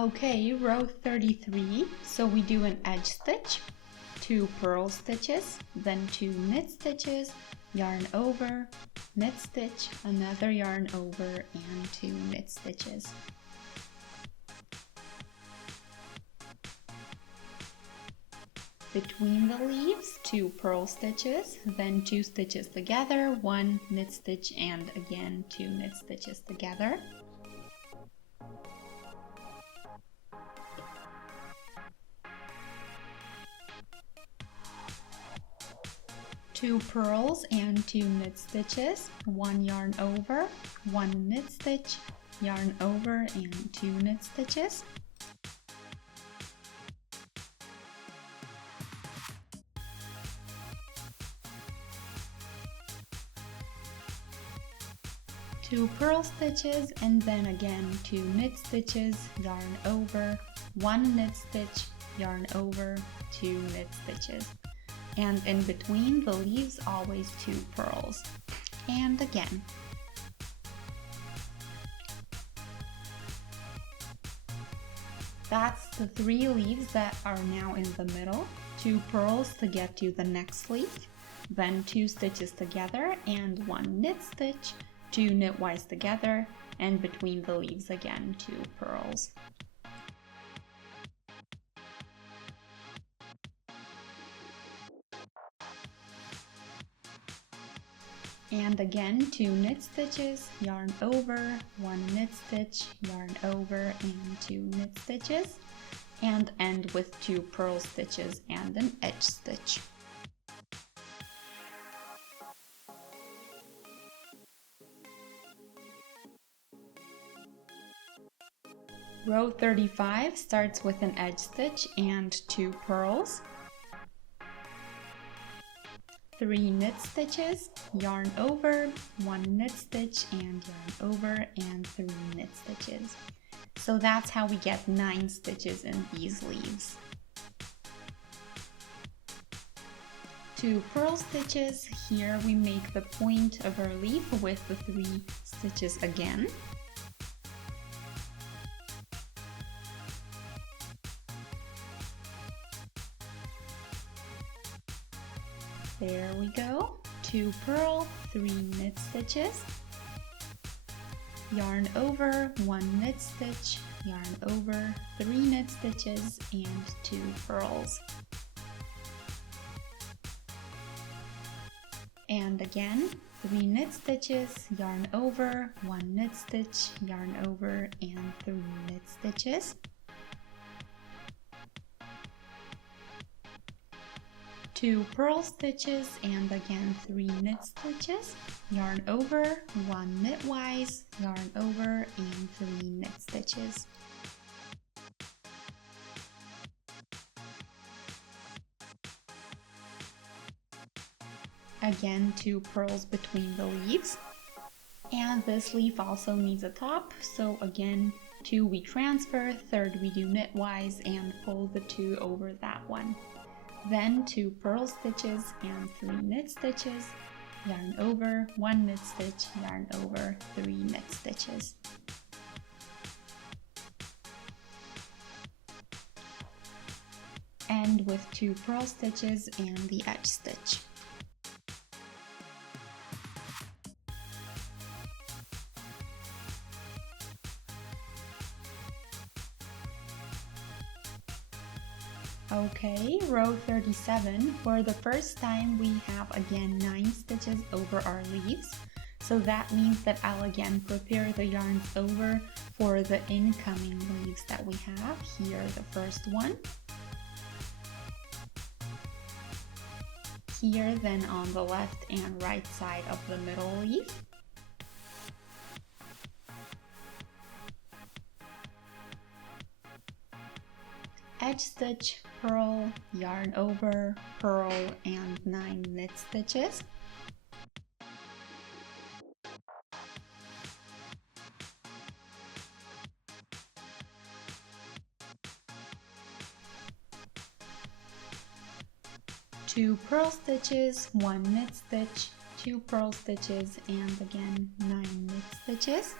Okay, row 33, so we do an edge stitch, 2 purl stitches, then 2 knit stitches, yarn over, knit stitch, another yarn over, and 2 knit stitches. Between the leaves, 2 purl stitches, then 2 stitches together, 1 knit stitch, and again 2 knit stitches together. Two purls and 2 knit stitches, 1 yarn over, 1 knit stitch, yarn over, and 2 knit stitches. Two purl stitches and then again 2 knit stitches, yarn over, 1 knit stitch, yarn over, 2 knit stitches. And in between the leaves, always 2 purls. And again. That's the 3 leaves that are now in the middle. 2 purls to get to the next leaf, then 2 stitches together and 1 knit stitch, 2 knitwise together, and between the leaves again 2 purls. And again 2 knit stitches, yarn over, 1 knit stitch, yarn over, and 2 knit stitches, and end with 2 purl stitches and an edge stitch. Row 35 starts with an edge stitch and 2 purls, 3 knit stitches, yarn over, 1 knit stitch, and yarn over, and 3 knit stitches. So that's how we get 9 stitches in these leaves. 2 purl stitches, here we make the point of our leaf with the 3 stitches again. There we go. 2 purl, 3 knit stitches, yarn over, 1 knit stitch, yarn over, 3 knit stitches, and 2 purls. And again, 3 knit stitches, yarn over, 1 knit stitch, yarn over, and 3 knit stitches. 2 purl stitches and again 3 knit stitches, yarn over, 1 knitwise, yarn over, and 3 knit stitches. Again 2 purls between the leaves, and this leaf also needs a top, so again 2 we transfer, 3rd we do knitwise and pull the 2 over that one. Then 2 purl stitches and 3 knit stitches, yarn over, 1 knit stitch, yarn over, 3 knit stitches. End with 2 purl stitches and the edge stitch. Okay, row 37. For the first time we have again 9 stitches over our leaves. So that means that I'll again prepare the yarns over for the incoming leaves that we have. Here, the first one. Here, then on the left and right side of the middle leaf. Edge stitch, purl, yarn over, purl, and 9 knit stitches. Two purl stitches, 1 knit stitch, 2 purl stitches, and again 9 knit stitches.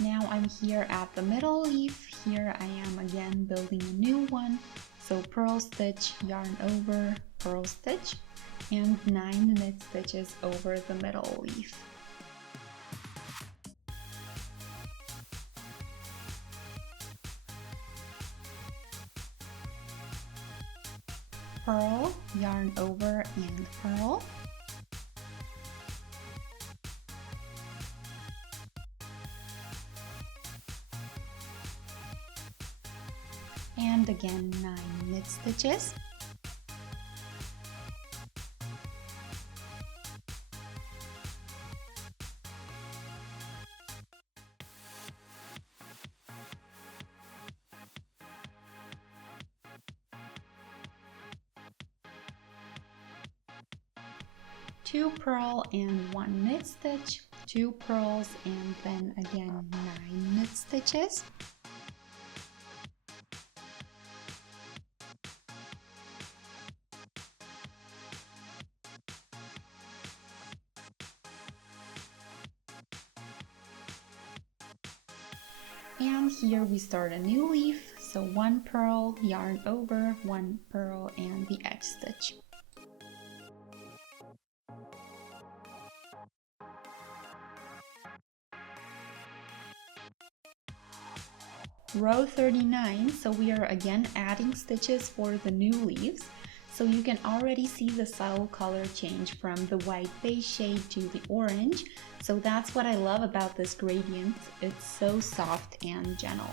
Now I'm here at the middle leaf. Here I am again building a new one. So purl stitch, yarn over, purl stitch, and 9 knit stitches over the middle leaf. Purl, yarn over, and purl. And again 9 knit stitches. Two purl and 1 knit stitch, 2 purls, and then again 9 knit stitches. And here we start a new leaf, so 1 purl, yarn over, 1 purl, and the edge stitch. Row 39, so we are again adding stitches for the new leaves. So you can already see the subtle color change from the white beige shade to the orange. So that's what I love about this gradient. It's so soft and gentle.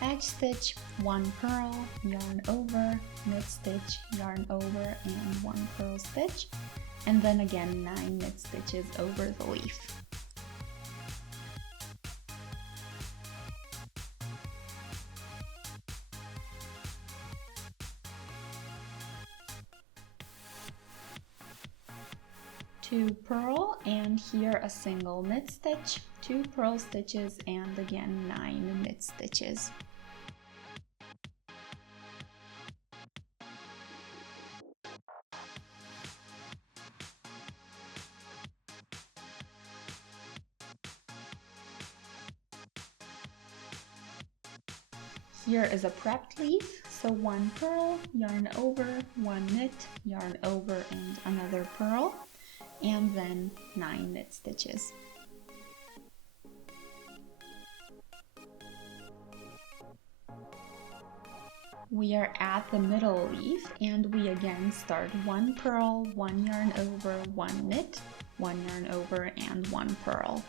Edge stitch, 1 purl, yarn over, knit stitch, yarn over, and 1 purl stitch, and then again 9 knit stitches over the leaf. Two purl, and here a single knit stitch, 2 purl stitches, and again 9 knit stitches. Here is a prepped leaf, so 1 purl, yarn over, 1 knit, yarn over, and another purl, and then 9 knit stitches. We are at the middle leaf, and we again start 1 purl, 1 yarn over, 1 knit, 1 yarn over, and 1 purl.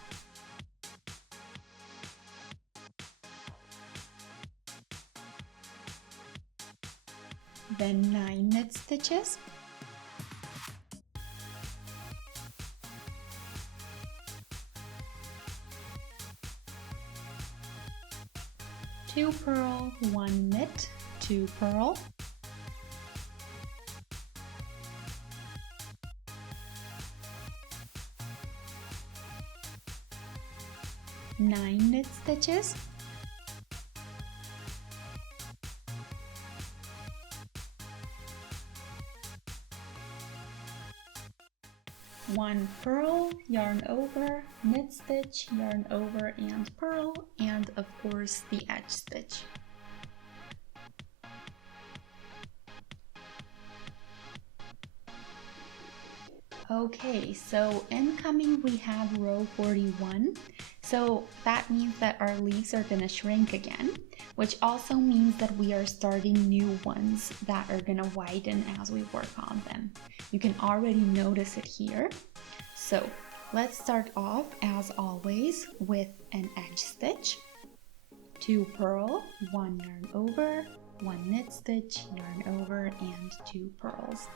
Then 9 knit stitches. Two purl, 1 knit, 2 purl. Nine knit stitches. One purl, yarn over, knit stitch, yarn over, and purl, and of course the edge stitch. Okay, so incoming we have row 41. So that means that our leaves are going to shrink again, which also means that we are starting new ones that are going to widen as we work on them. You can already notice it here. So let's start off as always with an edge stitch, 2 purl, 1 yarn over, 1 knit stitch, yarn over, and 2 purls.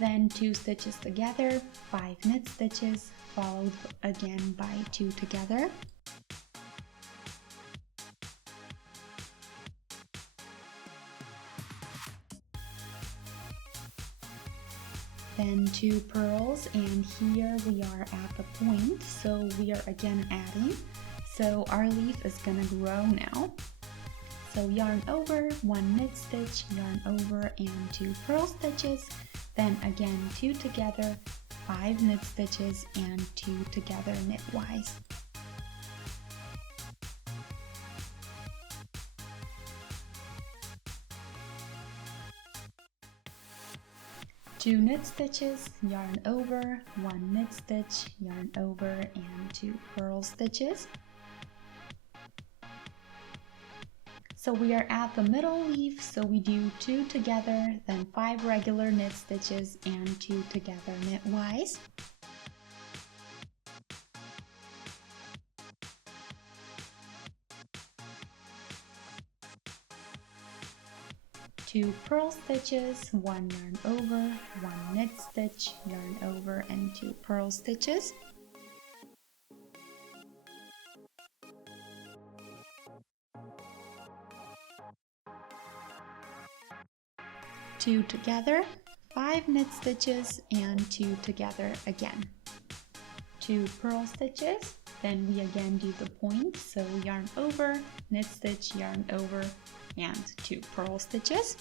Then 2 stitches together, 5 knit stitches, followed again by 2 together. Then 2 purls, and here we are at the point, so we are again adding So our leaf is gonna grow now. So yarn over, 1 knit stitch, yarn over and 2 purl stitches, then again 2 together, 5 knit stitches and 2 together knitwise. 2 knit stitches, yarn over, 1 knit stitch, yarn over and 2 purl stitches. So we are at the middle leaf, so we do 2 together, then 5 regular knit stitches and 2 together knitwise. Two purl stitches, 1 yarn over, 1 knit stitch, yarn over and 2 purl stitches. Two together, 5 knit stitches and 2 together again. 2 purl stitches, then we again do the point, so yarn over, knit stitch, yarn over and 2 purl stitches.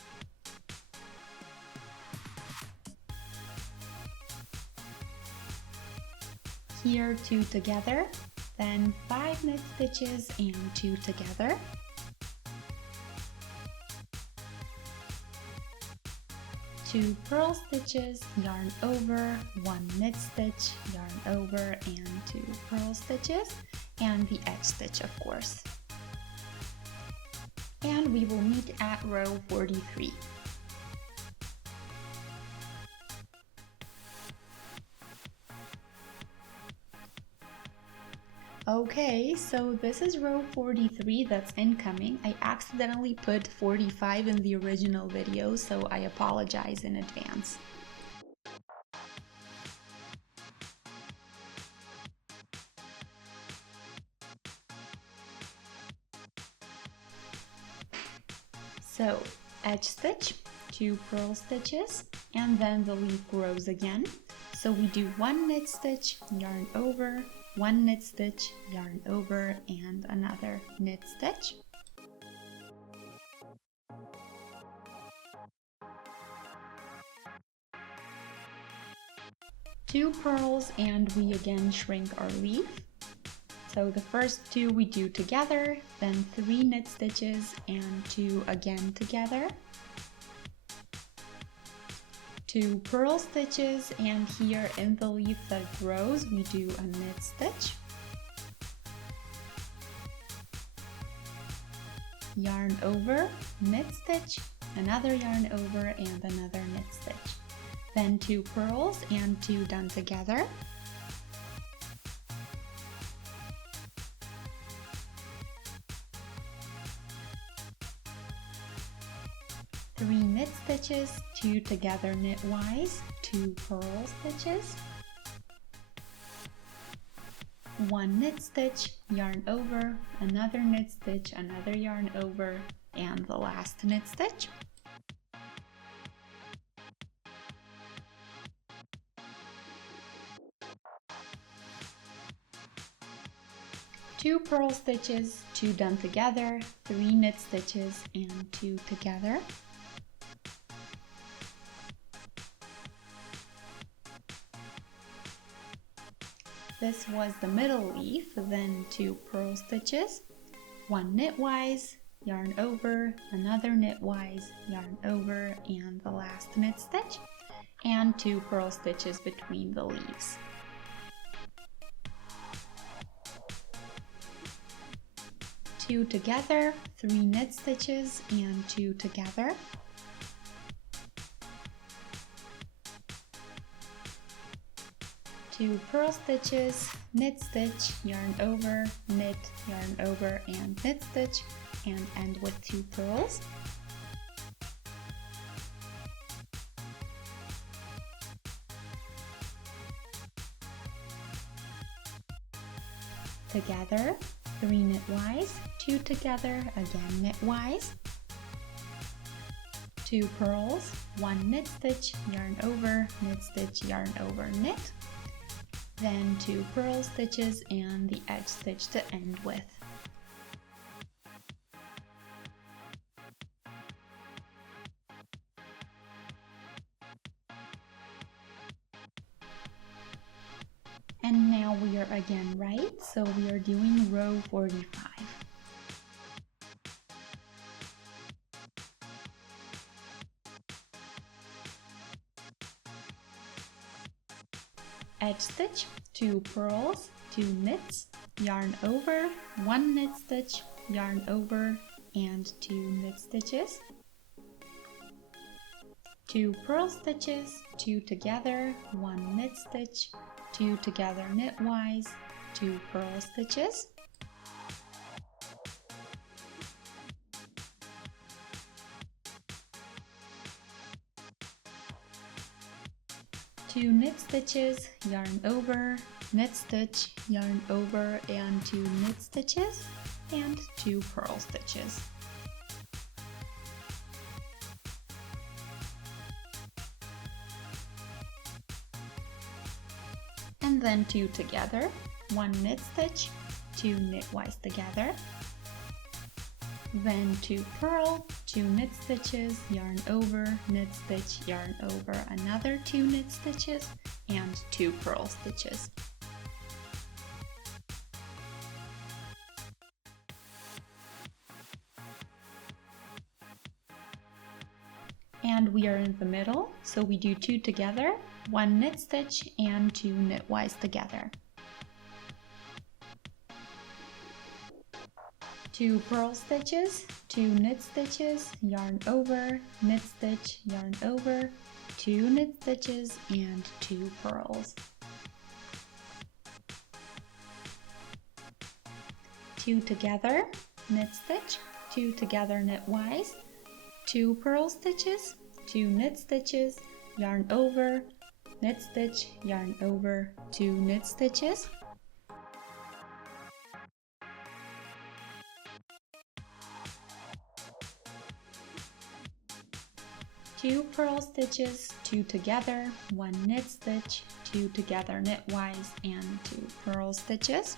Here 2 together, then 5 knit stitches and 2 together. 2 purl stitches, yarn over, 1 knit stitch, yarn over and 2 purl stitches, and the edge stitch of course. And we will meet at row 43. Okay, so this is row 43 that's incoming. I accidentally put 45 in the original video, so I apologize in advance. So, edge stitch, 2 purl stitches, and then the leaf grows again. So we do 1 knit stitch, yarn over, 1 knit stitch, yarn over, and another knit stitch. Two purls and we again shrink our leaf. So the first 2 we do together, then 3 knit stitches and 2 again together. 2 purl stitches, and here in the leaf that grows we do a knit stitch. Yarn over, knit stitch, another yarn over and another knit stitch. Then 2 purls and 2 done together. Three knit stitches, 2 together knitwise, 2 purl stitches, 1 knit stitch, yarn over, another knit stitch, another yarn over, and the last knit stitch. Two purl stitches, 2 done together, 3 knit stitches, and 2 together. This was the middle leaf, then 2 purl stitches, 1 knitwise, yarn over, another knitwise, yarn over, and the last knit stitch, and 2 purl stitches between the leaves. Two together, 3 knit stitches, and 2 together. Two purl stitches, knit stitch, yarn over, knit, yarn over, and knit stitch, and end with 2 purls. Together, 3 knitwise, 2 together, again knitwise. 2 purls, 1 knit stitch, yarn over, knit stitch, yarn over, knit. then 2 purl stitches and the edge stitch to end with. And now we are again right, so we are doing row 45. Edge stitch, 2 purls, 2 knits, yarn over, 1 knit stitch, yarn over, and 2 knit stitches. 2 purl stitches, 2 together, 1 knit stitch, 2 together knitwise, 2 purl stitches. Two knit stitches, yarn over, knit stitch, yarn over, and 2 knit stitches, and 2 purl stitches. And then 2 together, 1 knit stitch, 2 knitwise together, then 2 purl, 2 knit stitches, yarn over, knit stitch, yarn over, another 2 knit stitches, and 2 purl stitches. And we are in the middle, so we do 2 together, 1 knit stitch, and 2 knitwise together. 2 purl stitches, 2 knit stitches, yarn over, knit stitch, yarn over, 2 knit stitches, and 2 purls. 2 together, knit stitch, 2 together knitwise, 2 purl stitches, 2 knit stitches, yarn over, knit stitch, yarn over, 2 knit stitches. 2 purl stitches, 2 together, 1 knit stitch, 2 together knitwise, and 2 purl stitches.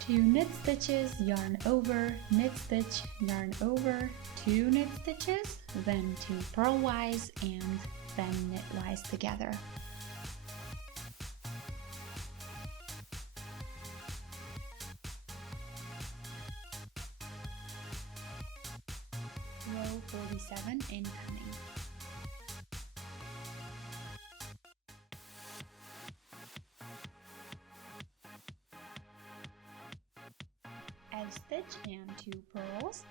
Two knit stitches, yarn over, knit stitch, yarn over, 2 knit stitches, then 2 purlwise, and then knitwise together. Row 47 incoming. Edge stitch and 2 purls.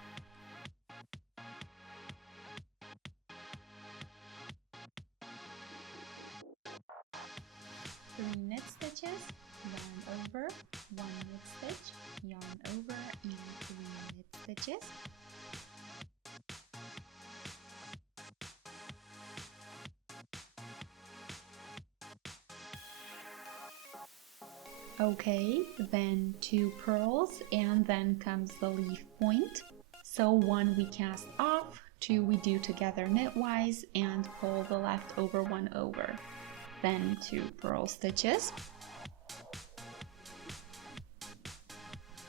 Three knit stitches, yarn over, 1 knit stitch, yarn over, and 3 knit stitches. Okay, then 2 purls, and then comes the leaf point. So 1 we cast off, 2 we do together knitwise, and pull the leftover one over. Then 2 purl stitches,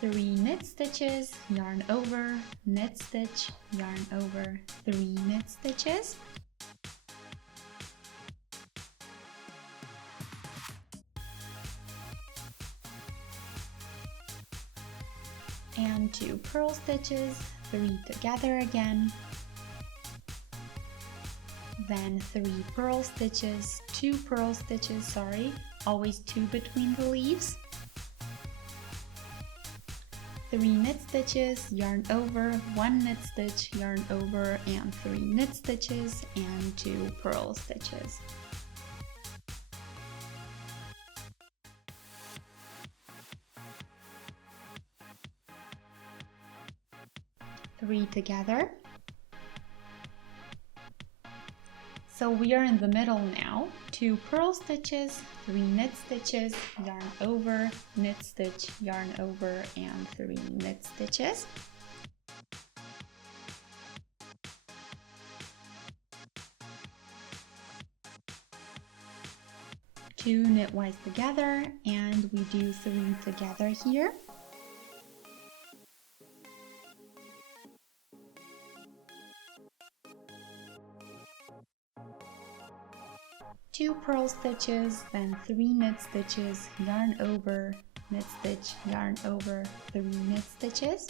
3 knit stitches, yarn over, knit stitch, yarn over, 3 knit stitches. And 2 purl stitches, 3 together again, then 3 purl stitches, 2 purl stitches, sorry, always 2 between the leaves, 3 knit stitches, yarn over, 1 knit stitch, yarn over, and 3 knit stitches, and 2 purl stitches. Three together. So we are in the middle now. 2 purl stitches, 3 knit stitches, yarn over, knit stitch, yarn over, and 3 knit stitches. 2 knitwise together, and we do 3 together here. Two purl stitches, then 3 knit stitches, yarn over, knit stitch, yarn over, 3 knit stitches.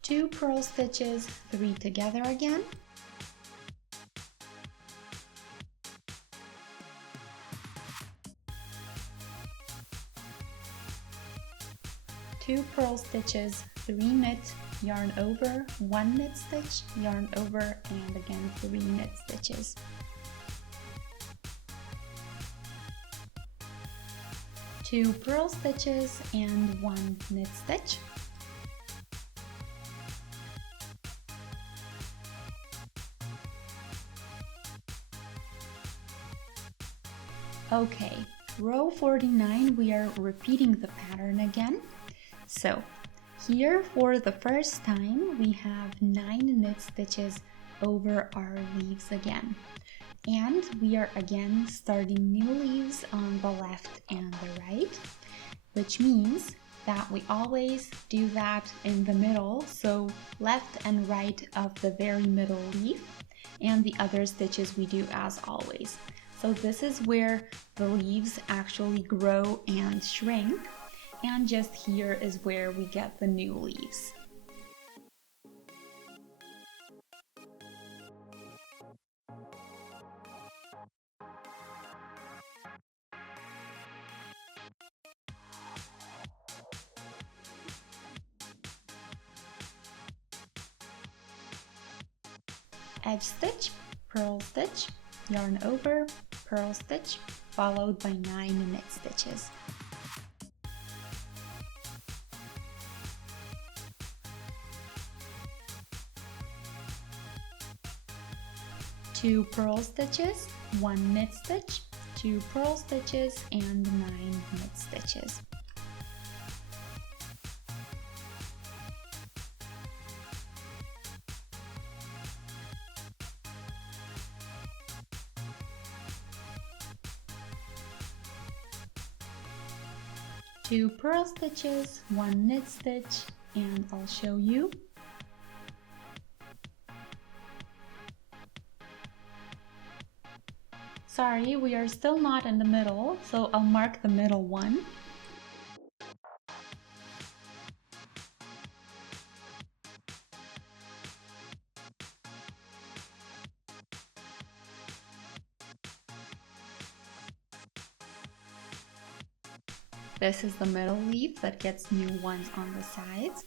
2 purl stitches, 3 together again. 2 purl stitches, 3 knit, yarn over, 1 knit stitch, yarn over, and again 3 knit stitches. Two purl stitches and 1 knit stitch. Okay, row 49 we are repeating the pattern again. So here for the first time we have 9 knit stitches over our leaves again. And we are again starting new leaves on the left and the right, which means that we always do that in the middle, so left and right of the very middle leaf, and the other stitches we do as always. So this is where the leaves actually grow and shrink, and just here is where we get the new leaves. Edge stitch, purl stitch, yarn over, purl stitch, followed by 9 knit stitches. Two purl stitches, 1 knit stitch, 2 purl stitches, and 9 knit stitches. Two purl stitches, 1 knit stitch, and I'll show you. Sorry, we are still not in the middle, so I'll mark the middle one. This is the middle leaf that gets new ones on the sides.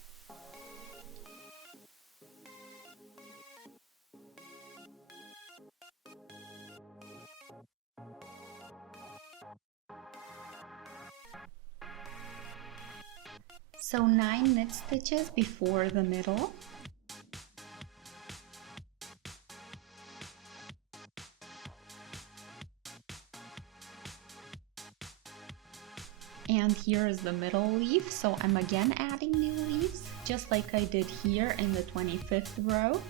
So 9 knit stitches before the middle. And here is the middle leaf, so I'm again adding new leaves, just like I did here in the 25th row.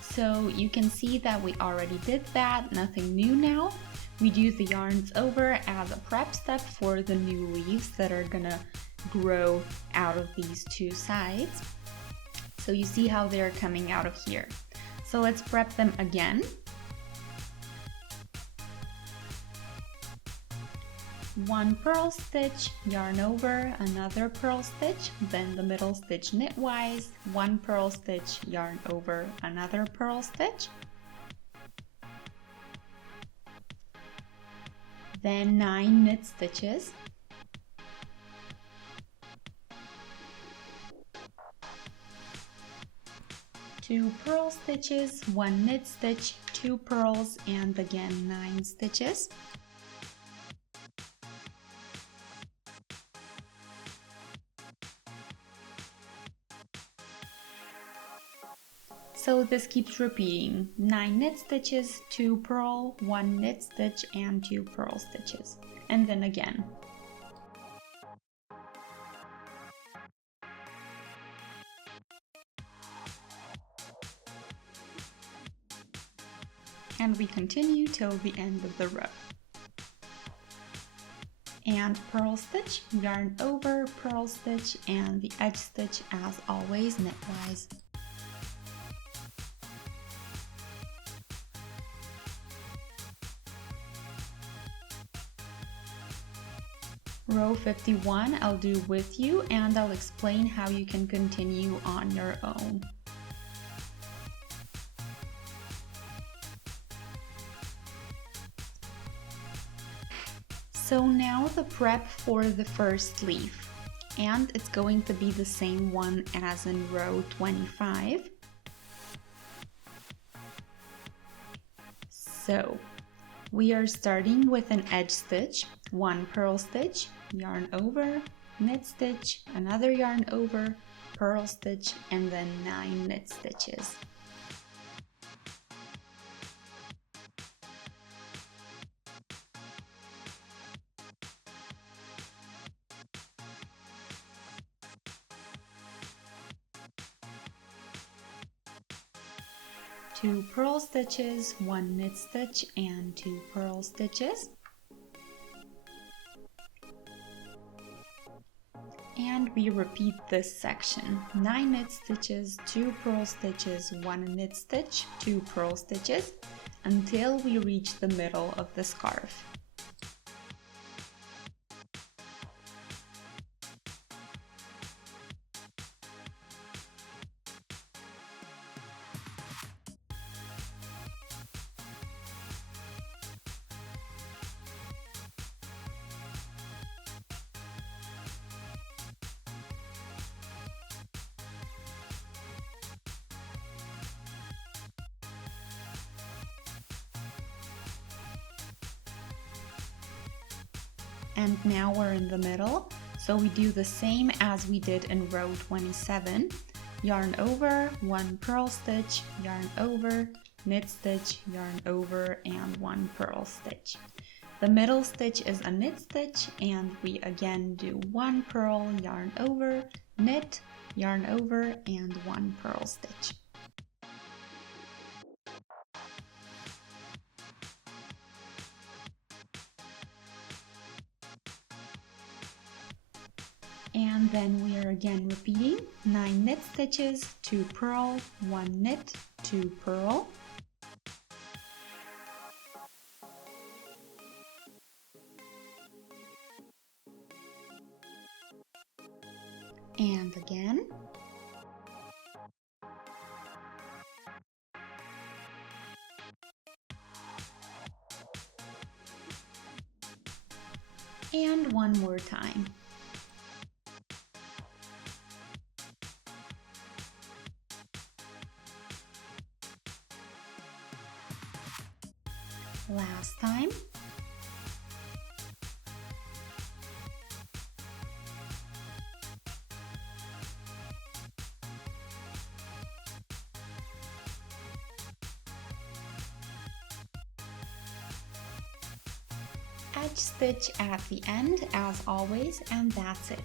So you can see that we already did that, nothing new now. We do the yarns over as a prep step for the new leaves that are gonna grow out of these two sides. So you see how they're coming out of here. So let's prep them again. 1 purl stitch, yarn over, another purl stitch, then the middle stitch knitwise, 1 purl stitch, yarn over, another purl stitch, then 9 knit stitches, two purl stitches, 1 knit stitch, 2 purls, and again 9 stitches. So this keeps repeating, 9 knit stitches, 2 purl, 1 knit stitch, and 2 purl stitches, and then again. and we continue till the end of the row. And purl stitch, yarn over, purl stitch, and the edge stitch as always knitwise. Row 51 I'll do with you, and I'll explain how you can continue on your own. So now the prep for the first leaf, and it's going to be the same one as in row 25. So we are starting with an edge stitch, 1 purl stitch, yarn over, knit stitch, another yarn over, purl stitch, and then 9 knit stitches. Two purl stitches, 1 knit stitch, and 2 purl stitches. And we repeat this section. 9 knit stitches, 2 purl stitches, 1 knit stitch, 2 purl stitches, until we reach the middle of the scarf. And now we're in the middle, so we do the same as we did in row 27. Yarn over, 1 purl stitch, yarn over, knit stitch, yarn over, and 1 purl stitch. The middle stitch is a knit stitch, and we again do 1 purl, yarn over, knit, yarn over, and 1 purl stitch. And then we are again repeating 9 knit stitches, 2 purl, 1 knit, 2 purl. And again. And one more time. Last time. Edge stitch at the end as always, and that's it.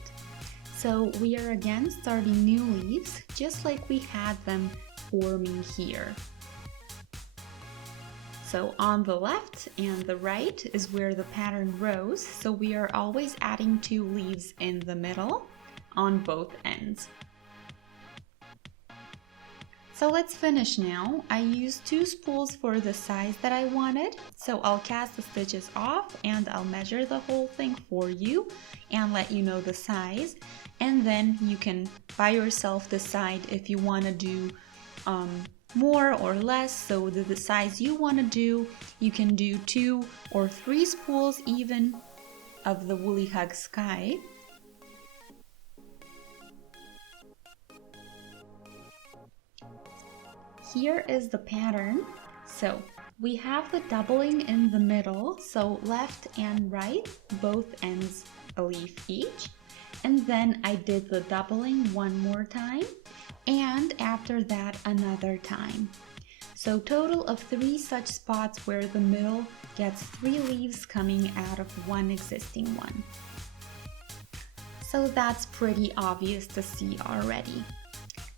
So we are again starting new leaves just like we had them forming here. So on the left and the right is where the pattern rows, so we are always adding 2 leaves in the middle on both ends. So let's finish now. I used 2 spools for the size that I wanted, so I'll cast the stitches off and I'll measure the whole thing for you and let you know the size, and then you can by yourself decide if you want to do more or less. So the size you want to do, you can do 2 or 3 spools even of the Woolly Hug Sky. Here is the pattern. So we have the doubling in the middle, so left and right, both ends a leaf each. And then I did the doubling one more time, and after that another time. So total of 3 such spots where the middle gets 3 leaves coming out of one existing one. So that's pretty obvious to see already.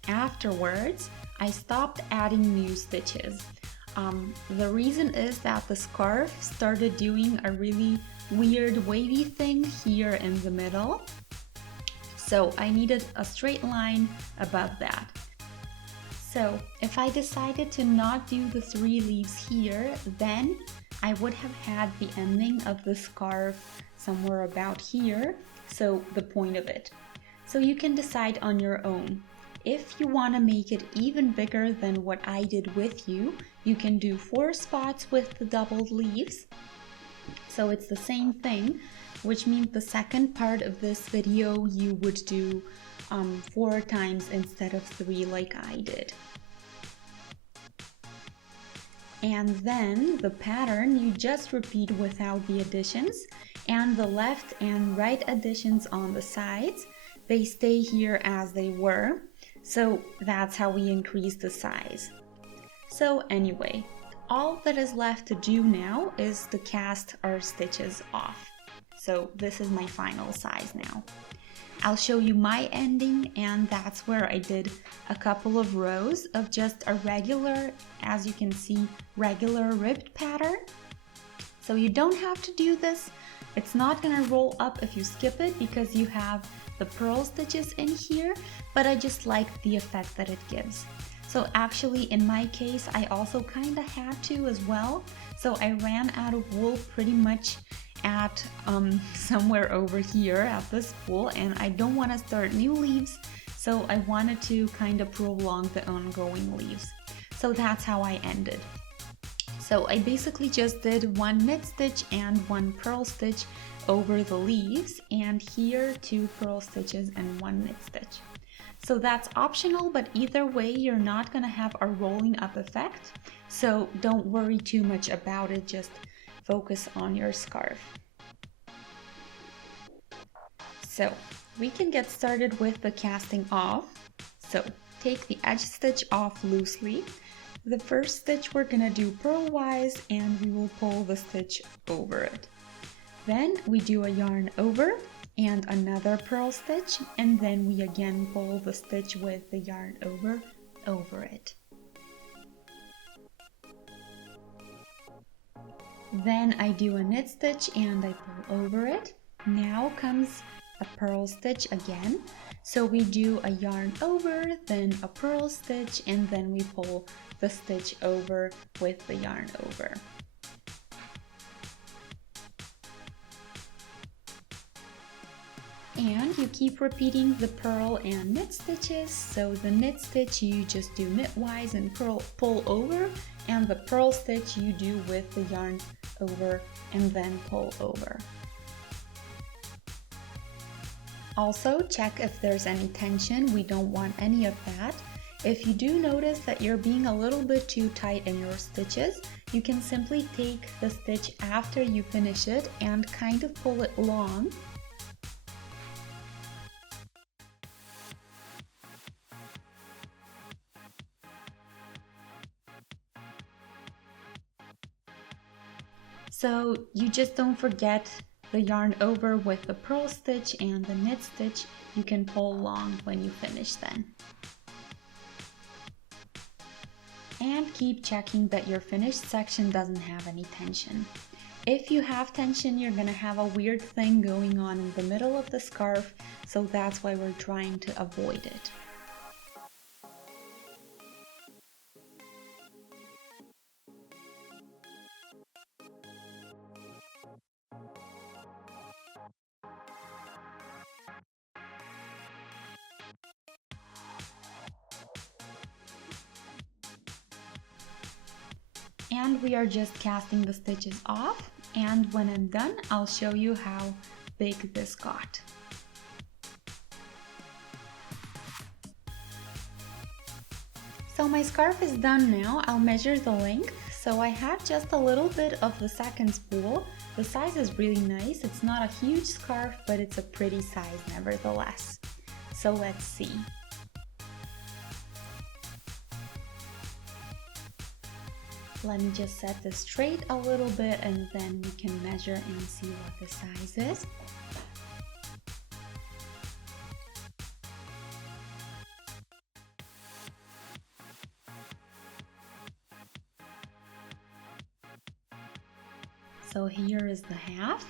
Afterwards, I stopped adding new stitches. The reason is that the scarf started doing a really weird wavy thing here in the middle. So I needed a straight line above that. So if I decided to not do the 3 leaves here, then I would have had the ending of the scarf somewhere about here, so the point of it. So you can decide on your own. If you want to make it even bigger than what I did with you, you can do 4 spots with the doubled leaves. So it's the same thing, which means the second part of this video you would do 4 times instead of 3 like I did. And then the pattern you just repeat without the additions, and the left and right additions on the sides, they stay here as they were. So that's how we increase the size. So anyway, all that is left to do now is to cast our stitches off. So this is my final size now. I'll show you my ending, and that's where I did a couple of rows of just a regular, as you can see, regular ribbed pattern. So you don't have to do this. It's not gonna roll up if you skip it because you have the purl stitches in here, but I just like the effect that it gives. So actually in my case, I also kinda had to as well. So I ran out of wool pretty much at somewhere over here at this spool, and I don't want to start new leaves, so I wanted to kind of prolong the ongoing leaves. So that's how I ended. So I basically just did 1 knit stitch and 1 purl stitch over the leaves, and here 2 purl stitches and 1 knit stitch. So that's optional, but either way you're not gonna have a rolling up effect, so don't worry too much about it, just focus on your scarf. So we can get started with the casting off. So take the edge stitch off loosely. The first stitch we're gonna do purlwise, and we will pull the stitch over it. Then we do a yarn over and another purl stitch, and then we again pull the stitch with the yarn over it. Then I do a knit stitch and I pull over it. Now comes a purl stitch again. So we do a yarn over, then a purl stitch, and then we pull the stitch over with the yarn over. And you keep repeating the purl and knit stitches. So the knit stitch you just do knitwise and pull over, and the purl stitch you do with the yarn over and then pull over. Also check if there's any tension. We don't want any of that. If you do notice that you're being a little bit too tight in your stitches, you can simply take the stitch after you finish it and kind of pull it long. So you just don't forget the yarn over with the purl stitch and the knit stitch. You can pull long when you finish then. And keep checking that your finished section doesn't have any tension. If you have tension, you're gonna have a weird thing going on in the middle of the scarf, so that's why we're trying to avoid it. And we are just casting the stitches off, and when I'm done, I'll show you how big this got. So my scarf is done now. I'll measure the length. So I had just a little bit of the second spool. The size is really nice. It's not a huge scarf, but it's a pretty size nevertheless. So let's see. Let me just set this straight a little bit, and then we can measure and see what the size is. So here is the half.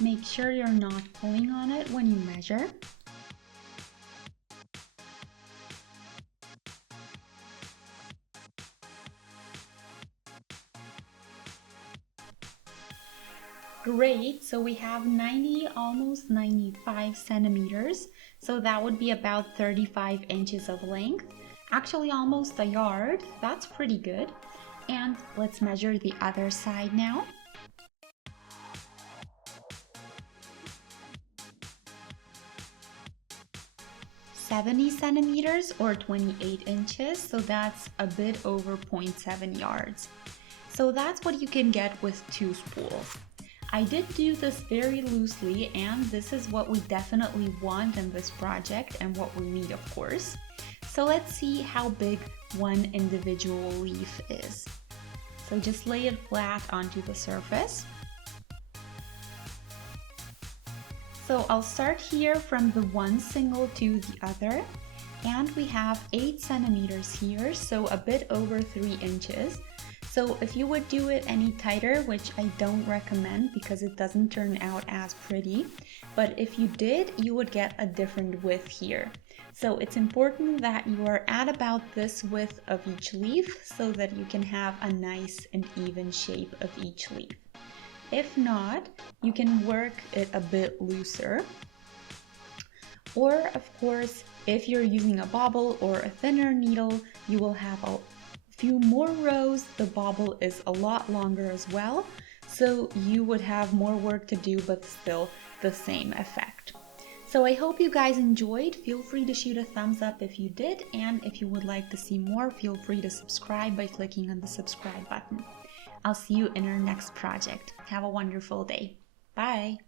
Make sure you're not pulling on it when you measure. Great, so we have 90, almost 95 centimeters. So that would be about 35 inches of length. Actually almost a yard, that's pretty good. And let's measure the other side now. 70 centimeters or 28 inches, so that's a bit over 0.7 yards. So that's what you can get with 2 spools. I did do this very loosely, and this is what we definitely want in this project and what we need, of course. So let's see how big one individual leaf is. So just lay it flat onto the surface. So I'll start here from the one single to the other, and we have 8 centimeters here, so a bit over 3 inches. So if you would do it any tighter, which I don't recommend because it doesn't turn out as pretty, but if you did, you would get a different width here. So it's important that you are at about this width of each leaf so that you can have a nice and even shape of each leaf. If not, you can work it a bit looser. Or of course, if you're using a bobble or a thinner needle, you will have a few more rows. The bobble is a lot longer as well, so you would have more work to do but still the same effect. So I hope you guys enjoyed. Feel free to shoot a thumbs up if you did, and if you would like to see more, feel free to subscribe by clicking on the subscribe button. I'll see you in our next project. Have a wonderful day. Bye!